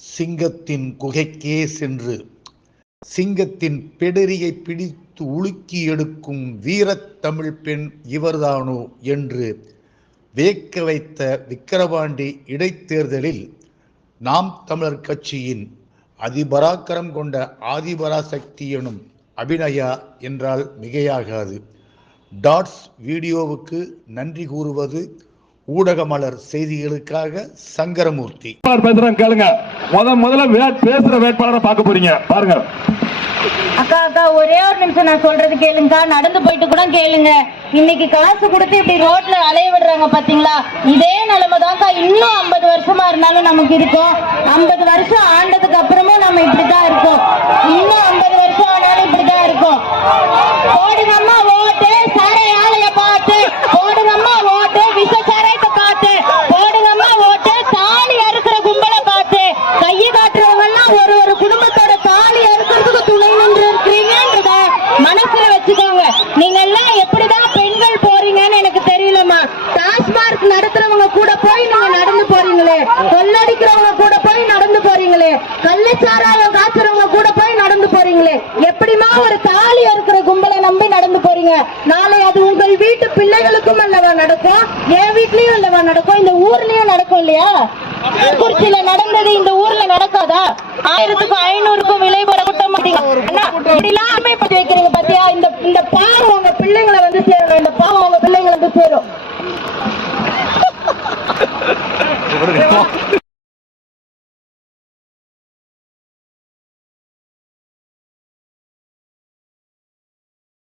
சிங்கத்தின் குகைக்கே சென்று சிங்கத்தின் பெடரியை பிடித்து உலுக்கி எடுக்கும் வீரத்தமிழ் பெண் இவர்தானோ என்று வியக்க வைத்த விக்கிரவாண்டி இடைத்தேர்தலில் நாம் தமிழர் கட்சியின் அதிபராக்கரம் கொண்ட ஆதிபராசக்தி எனும் அபிநயா என்றால் மிகையாகாது. டாட்ஸ் வீடியோவுக்கு நன்றி கூறுவது ஊடகமலர் செய்திகளுக்காக சங்கரமூர்த்தி. பேசுறேன் கேளுங்க. முத முதல்ல பேசுற வேட்பாளரை பார்க்க போறீங்க. பாருங்க. அக்கா அக்கா ஒரே ஒரு நிமிஷம் நான் சொல்றது கேளுங்கக்கா. நடந்து போயிட்டு கூட கேளுங்க. இன்னைக்கு காசு கொடுத்து இப்படி ரோட்ல அலைய விடுறாங்க பாத்தீங்களா? இதே நிலைமை தான்க்கா. இன்னும் ஐம்பது வருஷமா இருந்தாலும் நமக்கு இருக்கும். ஐம்பது வருஷம் ஆண்டதுக்கு அப்புறமும் நம்ம இப்படிதான் இருக்கோம். வச்சுக்கோங்க. நீங்க எல்லாம் எப்படிதான் பெண்கள் போறீங்கன்னு எனக்கு தெரியலம்மா. டாஸ்மார்க் நடத்துறவங்க கூட போய் நீங்க நடந்து போறீங்களே. கொள்ளடிக்கிறவங்க கூட போய் நடந்து போறீங்களே. கள்ளச்சாராயம் காய்ச்சறவங்க கூட போய் நடந்து போறீங்களே. எப்படிமா ஒரு தாலி இருக்கிற கும்பலை நம்பி நடந்து போறீங்க? நாளை அது உங்கள் வீட்டு பிள்ளைகளுக்கும் அல்லவா நடக்கும்? என் வீட்லயும் அல்லவா நடக்கும்? இந்த ஊர்லயும் நடக்கும் இல்லையா? குறிச்சியில நடந்தது இந்த ஊர்ல நடக்காதா? ஆயிரத்துக்கும் ஐநூறுக்கும் விலை போட கூட்ட மாட்டீங்க பிள்ளைங்களை வந்து சேரும் இந்த பாவம் உங்க பிள்ளைங்களை வந்து சேரும்.